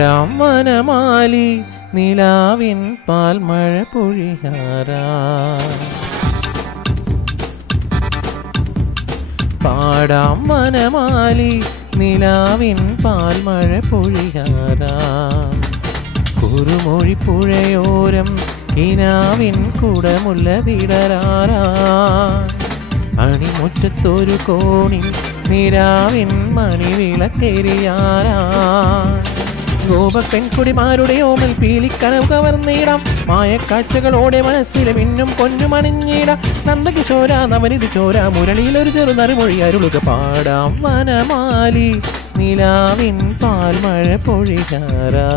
പാടാം വനമാലി നിലാവിൻ പാൽമഴ പൊഴിയാറാ. പാടാം വനമാലി നിലാവിൻ പാൽമഴ പൊഴിയാറാ. കുറുമൊഴിപ്പുഴയോരം കിനാവിൻ കുടമുല്ല വിടരാറാ. അണിമുറ്റത്തൊരു കോണിൽ നിലാവിൻ മണിവിളക്കെരിയാറാ. ഗോപപ്പെൺകുടിമാരുടെ ഓമൽ പീലിക്കനവ് കവർന്നിടാം. മായക്കാഴ്ചകളോടെ മനസ്സിലെ മിന്നും പൊന്നുമണിഞ്ഞിടാം. നന്ദകിശോര നവനിധി ചോര മുരളിയിലൊരു ചെറു നറുമൊഴി അരുളുക. പാടാം വനമാലി നിലാവിൻ പാൽമഴ പൊഴിയാറാ.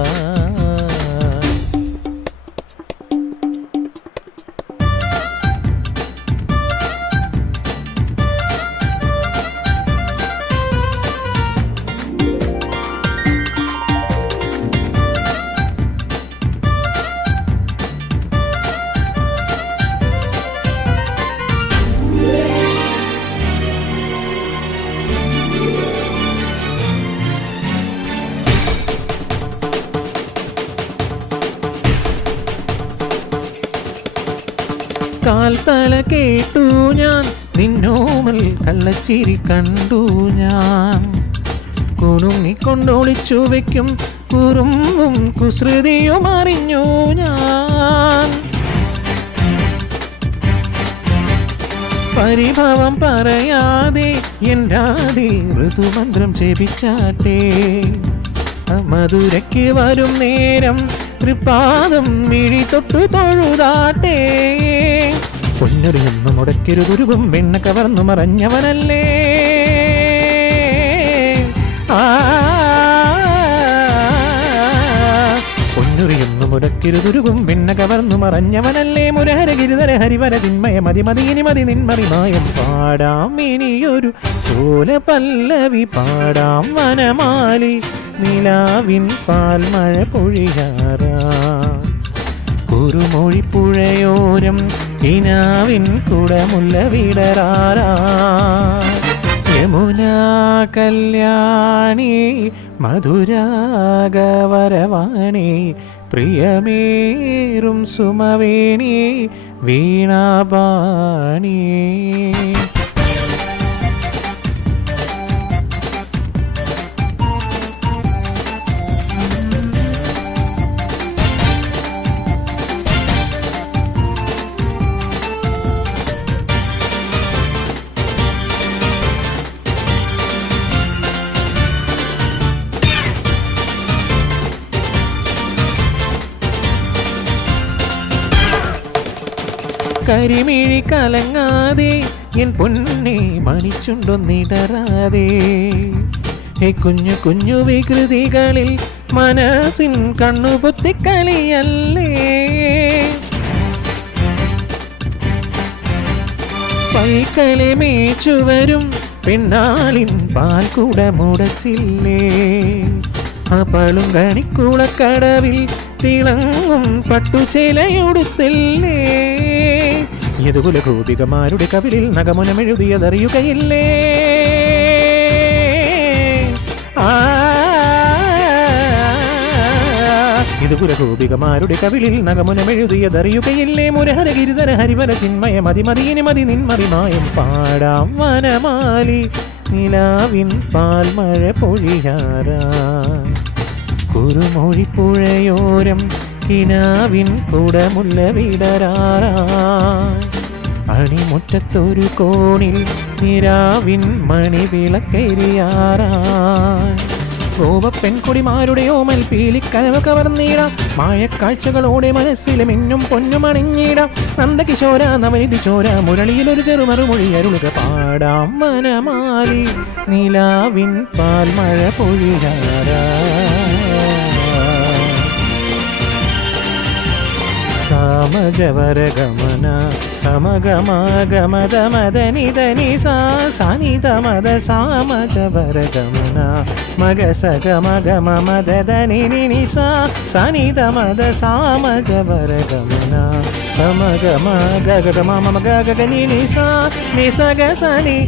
കാൽത്തല കേട്ടു ഞാൻ, നിന്നോമൽ കള്ളച്ചിരി കണ്ടു ഞാൻ. കുണുങ്ങിക്കൊണ്ടൊളിച്ചു വയ്ക്കും കുറുമ്പും കുസൃതിയും അറിഞ്ഞു ഞാൻ. പരിഭവം പറയാതെ എൻ്റെ ഋതുമന്ത്രം ജപിച്ചാട്ടെ. മധുരയ്ക്ക് വരും നേരം തൃപ്പാദം മിഴി തൊട്ടു തൊഴുതാട്ടെ. പൊന്നൊരിയൊന്നു മുടക്കരുതുരുവും വെണ്ണ കവർന്നു മറഞ്ഞവനല്ലേ. പൊന്നൊരിയൊന്നു മുടക്കരുതുരുവും വെണ്ണ കവർന്നു മറഞ്ഞവനല്ലേ. മുരഹര ഗിരിധര ഹരിവര ചിന്മയ മതി മതി ഇനി മതി നിന്മറി മായം. പാടാം ഇനിയൊരു ഓല പല്ലവി. പാടാം വനമാലി നിലാവിൻ പാൽമഴ പൊഴിയാറാ. കുറുമൊഴിപ്പുഴയോരം കിനാവിൻ കുടമുല്ല വിടരാറാ. യമുനാ കല്യാണി മധുരാഗവരവാണി പ്രിയമേറും സുമവേണി വീണാപാണി. കരിമിഴി കലങ്ങാതെ എൻ പൊന്നെ മണിച്ചുണ്ടൊന്നിടറാതെ. കുഞ്ഞു കുഞ്ഞു വികൃതികളിൽ മനസ്സിൻ കണ്ണുപൊത്തിക്കളിയല്ലേ. പൈക്കളെ മേച്ചുവരും പെണ്ണാളിൻ പാൽക്കുട മുടച്ചില്ലേ. പളും കണിക്കൂളക്കടവിൽ തിളങ്ങും പട്ടുചേലയൊടുത്തില്ലേ. യദുകുല ഗോപികമാരുടെ കവിളിൽ നഗമുനമെഴുതിയതറിയുകയില്ലേ. യദുകുല ഗോപികമാരുടെ കവിളിൽ നഗമുനമെഴുതിയതറിയുകയില്ലേ. മുരഹര ഗിരിധര ഹരിവര ചിന്മയ മതി മതി ഇനി മതി നിന്മറി മായം. പാടാം വനമാലി നിലാവിൻ പാൽമഴ പൊഴിയാറാ. കുറുമൊഴിപ്പുഴയോരം കിനാവിൻ കുടമുല്ല വിടരാറാ. അണിമുറ്റത്തൊരു കോണിൽ നിലാവിൻ മണിവിളക്കെരിയാറാ. ഗോപപ്പെൺകുടിമാരുടെ ഓമൽ പീലിക്കനവ് കവർന്നിടാം. മായക്കാഴ്ചകളോടെ മനസ്സിലെ മിന്നും പൊന്നുമണിഞ്ഞിടാം. നന്ദകിശോര നവനിധി ചോര മുരളിയിലൊരു ചെറു മറുമൊഴി അരുളുക. പാടാം വനമാലി നിലാവിൻ പാൽമഴ പൊഴിയാറാ. സാമജവരഗമന സമഗമഗമദമദനിധനി സാനിധമദ സാമജവരഗമന മഗസഗമഗമദനി സാനിധമദ സാമജവരഗമന സമഗമ ഗഗമ ഗഗനി നിസഗ സനി